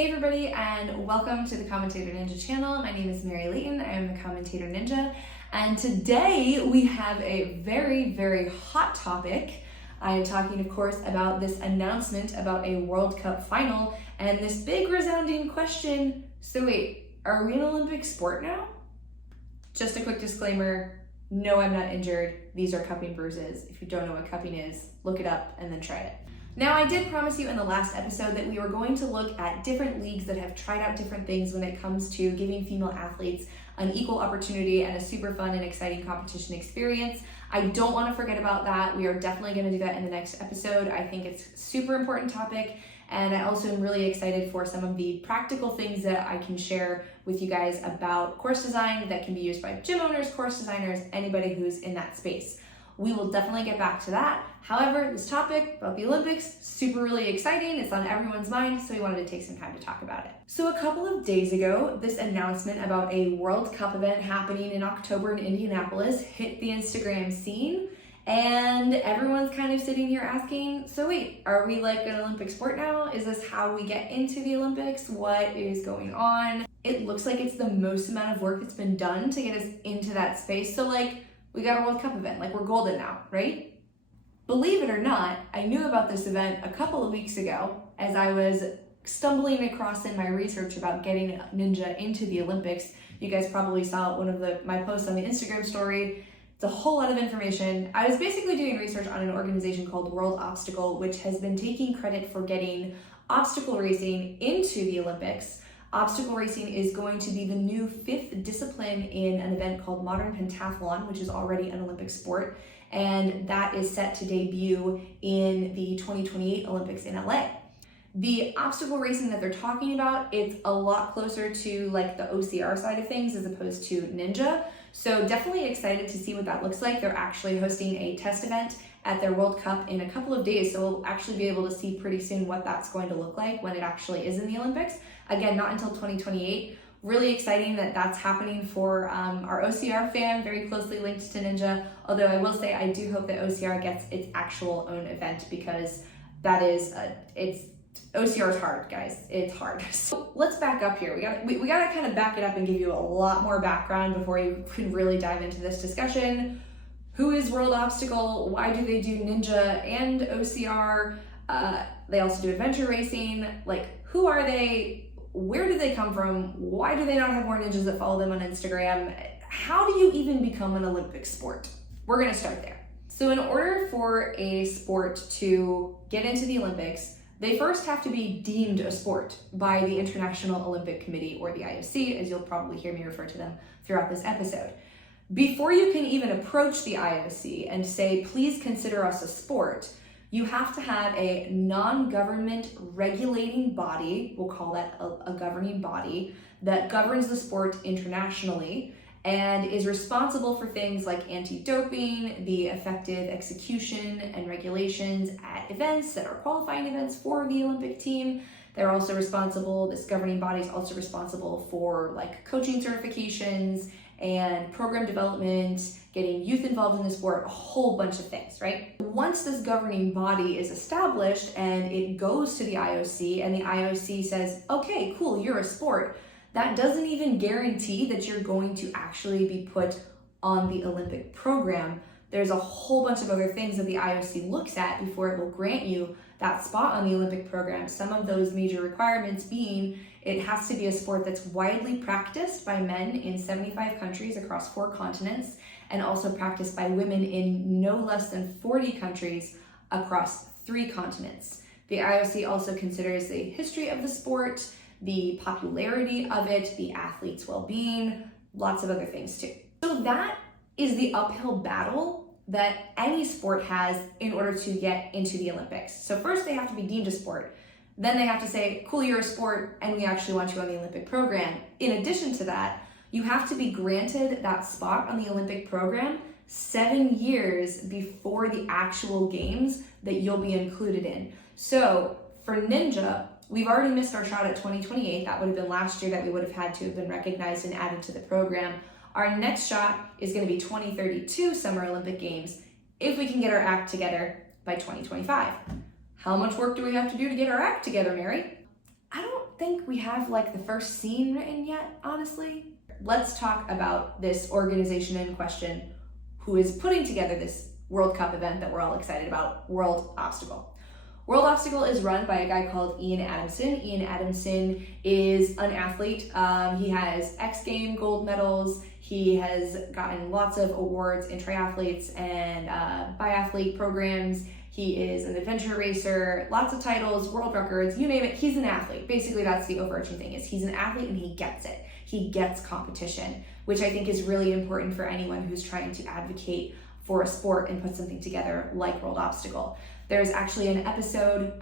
Hey everybody, and welcome to the Commentator Ninja channel. My name is Mary Layton. I am the Commentator Ninja, and today we have a very hot topic. I am talking, of course, about this announcement about a World Cup final and this big resounding question. So wait, are we an Olympic sport now? Just a quick disclaimer, no, I'm not injured. These are cupping bruises. If you don't know what cupping is, look it up and then try it. Now, I did promise you in the last episode that we were going to look at different leagues that have tried out different things when it comes to giving female athletes an equal opportunity and a super fun and exciting competition experience. I don't want to forget about that. We are definitely going to do that in the next episode. I think it's a super important topic, and I also am really excited for some of the practical things that I can share with you guys about course design that can be used by gym owners, course designers, anybody who's in that space. We will definitely get back to that. However, this topic about the Olympics, really exciting. It's on everyone's mind, so we wanted to take some time to talk about it. So a couple of days ago, this announcement about a World Cup event happening in October in Indianapolis hit the Instagram scene, and everyone's kind of sitting here asking, so wait, are we like an Olympic sport now? Is this how we get into the Olympics? What is going on? It looks like it's the most amount of work that's been done to get us into that space. So we got a World Cup event, we're golden now, right? Believe it or not, I knew about this event a couple of weeks ago as I was stumbling across in my research about getting Ninja into the Olympics. You guys probably saw one of my posts on the Instagram story. It's a whole lot of information. I was basically doing research on an organization called World Obstacle, which has been taking credit for getting obstacle racing into the Olympics. Obstacle racing is going to be the new 5th discipline in an event called Modern Pentathlon, which is already an Olympic sport, and that is set to debut in the 2028 Olympics in LA. The obstacle racing that they're talking about, it's a lot closer to the OCR side of things as opposed to Ninja. So definitely excited to see what that looks like. They're actually hosting a test event at their World Cup in a couple of days, so we'll actually be able to see pretty soon what that's going to look like when it actually is in the Olympics. Again, not until 2028. Really exciting that that's happening for our OCR fan, very closely linked to Ninja. Although I will say I do hope that OCR gets its actual own event, because that is, OCR is hard, guys. It's hard. So let's back up here. We gotta kind of back it up and give you a lot more background before you can really dive into this discussion. Who is World Obstacle? Why do they do Ninja and OCR? They also do adventure racing. Who are they? Where do they come from? Why do they not have more ninjas that follow them on Instagram? How do you even become an Olympic sport? We're gonna start there. So in order for a sport to get into the Olympics, they first have to be deemed a sport by the International Olympic Committee, or the IOC, as you'll probably hear me refer to them throughout this episode. Before you can even approach the IOC and say, please consider us a sport, you have to have a non-government regulating body, we'll call that a governing body, that governs the sport internationally and is responsible for things like anti-doping, the effective execution and regulations at events that are qualifying events for the Olympic team. They're also responsible, this governing body is also responsible for coaching certifications and program development, getting youth involved in the sport, a whole bunch of things, right? Once this governing body is established and it goes to the IOC and the IOC says, okay, cool, you're a sport, that doesn't even guarantee that you're going to actually be put on the Olympic program. There's a whole bunch of other things that the IOC looks at before it will grant you that spot on the Olympic program. Some of those major requirements being it has to be a sport that's widely practiced by men in 75 countries across 4 continents, and also practiced by women in no less than 40 countries across 3 continents. The IOC also considers the history of the sport, the popularity of it, the athlete's well-being, lots of other things too. So that is the uphill battle that any sport has in order to get into the Olympics. So first they have to be deemed a sport. Then they have to say, cool, you're a sport and we actually want you on the Olympic program. In addition to that, you have to be granted that spot on the Olympic program 7 years before the actual games that you'll be included in. So for Ninja, we've already missed our shot at 2028. That would have been last year that we would have had to have been recognized and added to the program. Our next shot is going to be 2032 Summer Olympic Games if we can get our act together by 2025. How much work do we have to do to get our act together, Mary? I don't think we have like the first scene written yet, honestly. Let's talk about this organization in question who is putting together this World Cup event that we're all excited about, World Obstacle. World Obstacle is run by a guy called Ian Adamson. Ian Adamson is an athlete. He has X Game gold medals. He has gotten lots of awards in triathletes and biathlete programs. He is an adventure racer, lots of titles, world records, you name it. He's an athlete. Basically, that's the overarching thing, is he's an athlete and he gets it. He gets competition, which I think is really important for anyone who's trying to advocate for a sport and put something together like World Obstacle. There's actually an episode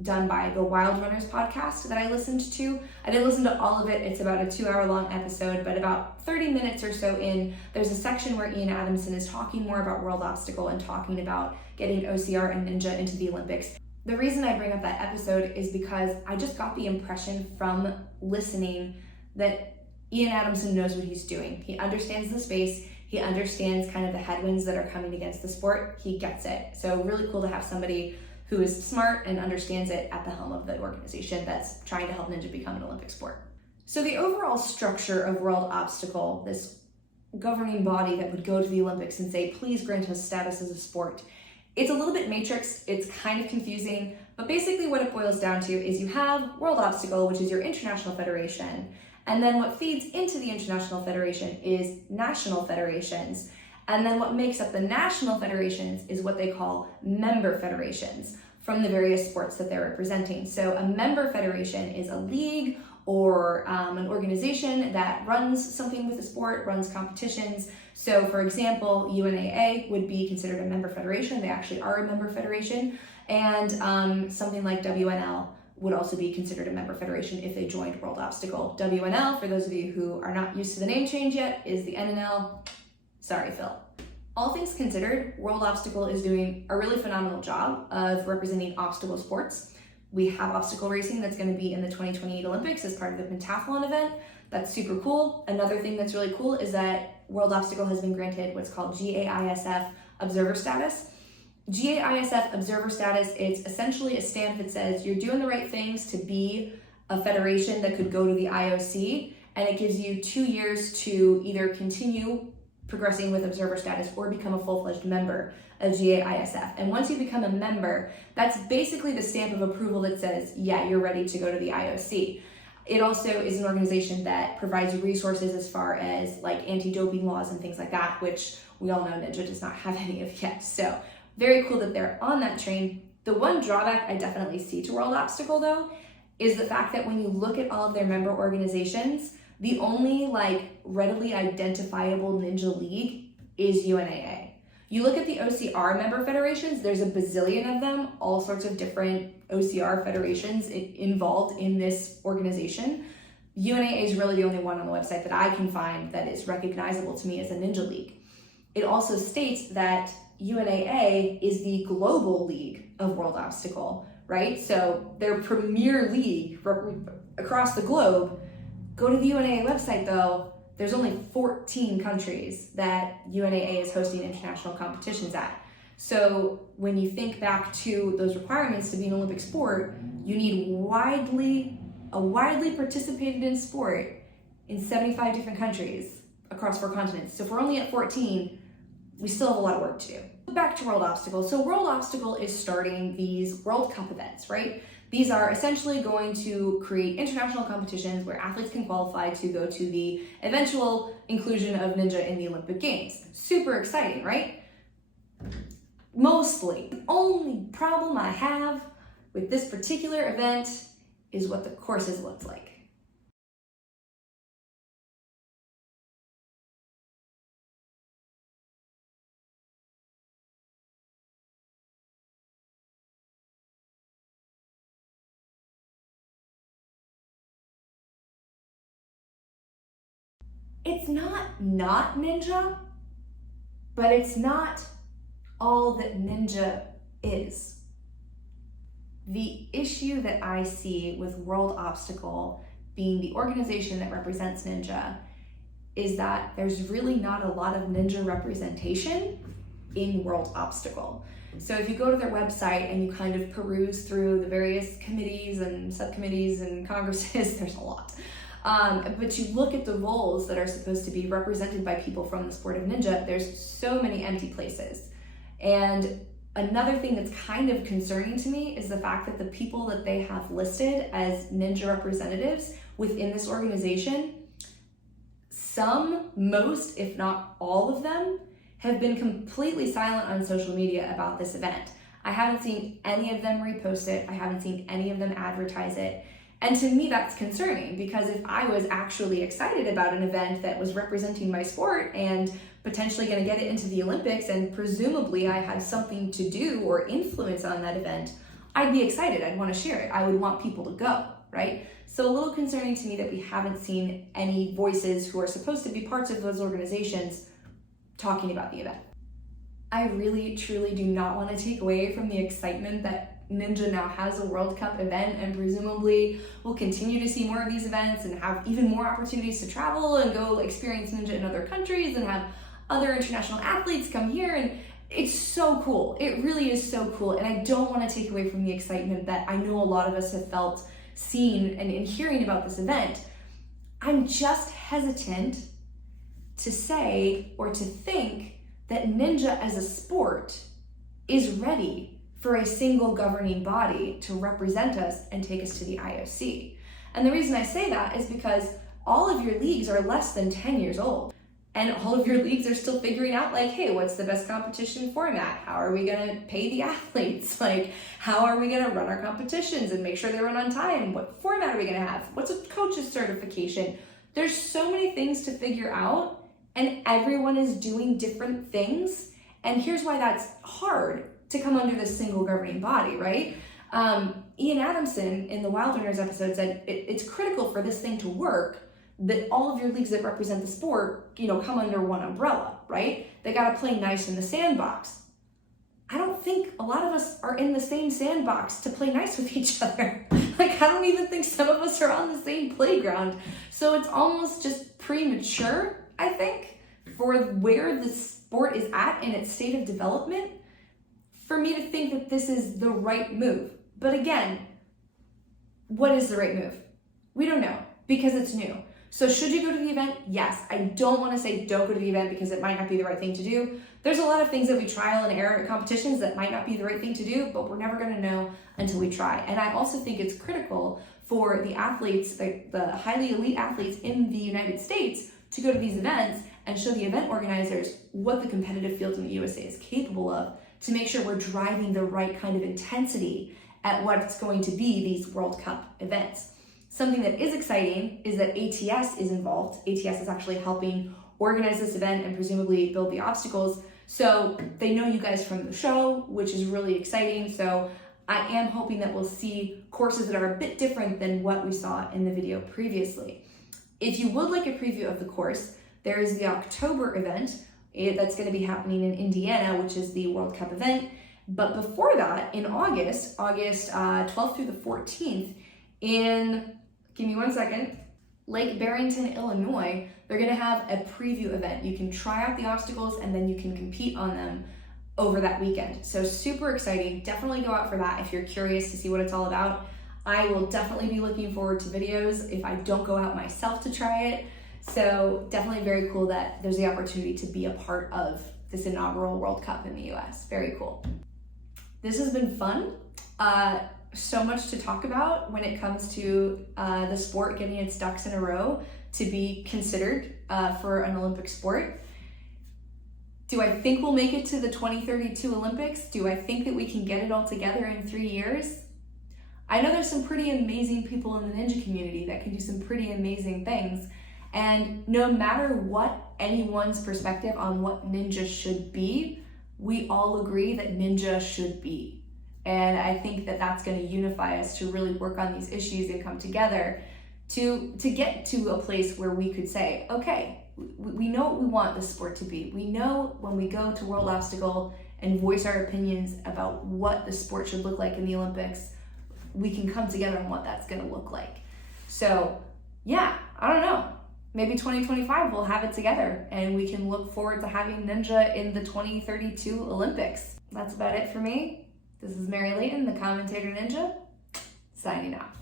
done by the Wild Runners podcast that I listened to. I didn't listen to all of it. It's about a 2-hour long episode, but about 30 minutes or so in, there's a section where Ian Adamson is talking more about World Obstacle and talking about getting OCR and Ninja into the Olympics. The reason I bring up that episode is because I just got the impression from listening that Ian Adamson knows what he's doing. He understands the space. He understands kind of the headwinds that are coming against the sport. He gets it. So really cool to have somebody who is smart and understands it at the helm of the organization that's trying to help Ninja become an Olympic sport. So the overall structure of World Obstacle, this governing body that would go to the Olympics and say, please grant us status as a sport, it's a little bit matrix, it's kind of confusing, but basically what it boils down to is you have World Obstacle, which is your international federation, and then what feeds into the international federation is national federations. And then what makes up the national federations is what they call member federations from the various sports that they're representing. So a member federation is a league or an organization that runs something with the sport, runs competitions. So for example, UNAA would be considered a member federation. They actually are a member federation. And something like WNL would also be considered a member federation if they joined World Obstacle. WNL, for those of you who are not used to the name change yet, is the NNL. Sorry, Phil. All things considered, World Obstacle is doing a really phenomenal job of representing obstacle sports. We have obstacle racing that's going to be in the 2028 Olympics as part of the pentathlon event. That's super cool. Another thing that's really cool is that World Obstacle has been granted what's called GAISF observer status. GAISF observer status, it's essentially a stamp that says you're doing the right things to be a federation that could go to the IOC, and it gives you 2 years to either continue progressing with observer status or become a full-fledged member of GAISF. And once you become a member, that's basically the stamp of approval that says, yeah, you're ready to go to the IOC. It also is an organization that provides resources as far as like anti-doping laws and things like that, which we all know Ninja does not have any of yet. So very cool that they're on that train. The one drawback I definitely see to World Obstacle though, is the fact that when you look at all of their member organizations, the only like readily identifiable Ninja league is UNAA. You look at the OCR member federations, there's a bazillion of them, all sorts of different OCR federations involved in this organization. UNAA is really the only one on the website that I can find that is recognizable to me as a Ninja league. It also states that UNAA is the global league of World Obstacle, right? So their premier league across the globe. Go to the UNAA website though, there's only 14 countries that UNAA is hosting international competitions at. So when you think back to those requirements to be an Olympic sport, you need a widely participated in sport in 75 different countries across 4 continents. So if we're only at 14, we still have a lot of work to do. Back to World Obstacle. So World Obstacle is starting these World Cup events, right? These are essentially going to create international competitions where athletes can qualify to go to the eventual inclusion of Ninja in the Olympic Games. Super exciting, right? Mostly. The only problem I have with this particular event is what the courses looked like. It's not Ninja, but it's not all that Ninja is. The issue that I see with World Obstacle being the organization that represents Ninja is that there's really not a lot of Ninja representation in World Obstacle. So if you go to their website and you kind of peruse through the various committees and subcommittees and congresses, there's a lot. But you look at the roles that are supposed to be represented by people from the sport of ninja, there's so many empty places. And another thing that's kind of concerning to me is the fact that the people that they have listed as ninja representatives within this organization, most, if not all of them, have been completely silent on social media about this event. I haven't seen any of them repost it. I haven't seen any of them advertise it. And to me, that's concerning, because if I was actually excited about an event that was representing my sport and potentially going to get it into the Olympics, and presumably I had something to do or influence on that event, I'd be excited. I'd want to share it. I would want people to go, right? So a little concerning to me that we haven't seen any voices who are supposed to be parts of those organizations talking about the event. I really, truly do not want to take away from the excitement that Ninja now has a World Cup event, and presumably we'll continue to see more of these events and have even more opportunities to travel and go experience Ninja in other countries and have other international athletes come here. And it's so cool. It really is so cool. And I don't want to take away from the excitement that I know a lot of us have felt seeing and in hearing about this event. I'm just hesitant to say or to think that Ninja as a sport is ready for a single governing body to represent us and take us to the IOC. And the reason I say that is because all of your leagues are less than 10 years old. And all of your leagues are still figuring out, like, hey, what's the best competition format? How are we gonna pay the athletes? Like, how are we gonna run our competitions and make sure they run on time? What format are we gonna have? What's a coach's certification? There's so many things to figure out, and everyone is doing different things. And here's why that's hard to come under this single governing body, right? Ian Adamson in the Wilderners episode said it's critical for this thing to work that all of your leagues that represent the sport, come under one umbrella, right? They got to play nice in the sandbox. I don't think a lot of us are in the same sandbox to play nice with each other. Like, I don't even think some of us are on the same playground. So it's almost just premature, I think, for where the sport is at in its state of development, for me to think that this is the right move. But again, what is the right move? We don't know, because it's new. So should you go to the event? Yes. I don't want to say don't go to the event because it might not be the right thing to do. There's a lot of things that we trial and error at competitions that might not be the right thing to do, but we're never going to know until we try. And I also think it's critical for the athletes, the highly elite athletes in the United States, to go to these events and show the event organizers what the competitive field in the USA is capable of, to make sure we're driving the right kind of intensity at what's going to be these World Cup events. Something that is exciting is that ATS is involved. ATS is actually helping organize this event and presumably build the obstacles. So they know you guys from the show, which is really exciting. So I am hoping that we'll see courses that are a bit different than what we saw in the video previously. If you would like a preview of the course, there is the October event that's going to be happening in Indiana, which is the World Cup event. But before that, in August 12th through the 14th, in, give me one second, Lake Barrington, Illinois, they're going to have a preview event. You can try out the obstacles and then you can compete on them over that weekend. So super exciting. Definitely go out for that if you're curious to see what it's all about. I will definitely be looking forward to videos if I don't go out myself to try it. So definitely very cool that there's the opportunity to be a part of this inaugural World Cup in the US. Very cool. This has been fun. So much to talk about when it comes to the sport getting its ducks in a row to be considered for an Olympic sport. Do I think we'll make it to the 2032 Olympics? Do I think that we can get it all together in 3 years? I know there's some pretty amazing people in the ninja community that can do some pretty amazing things. And no matter what anyone's perspective on what ninja should be, we all agree that ninja should be. And I think that that's going to unify us to really work on these issues and come together to get to a place where we could say, okay, we know what we want the sport to be. We know when we go to World Obstacle and voice our opinions about what the sport should look like in the Olympics, we can come together on what that's going to look like. So yeah, I don't know. Maybe 2025 we'll have it together and we can look forward to having ninja in the 2032 Olympics. that's about it for me. This is Mary Layton, the Commentator Ninja, signing off.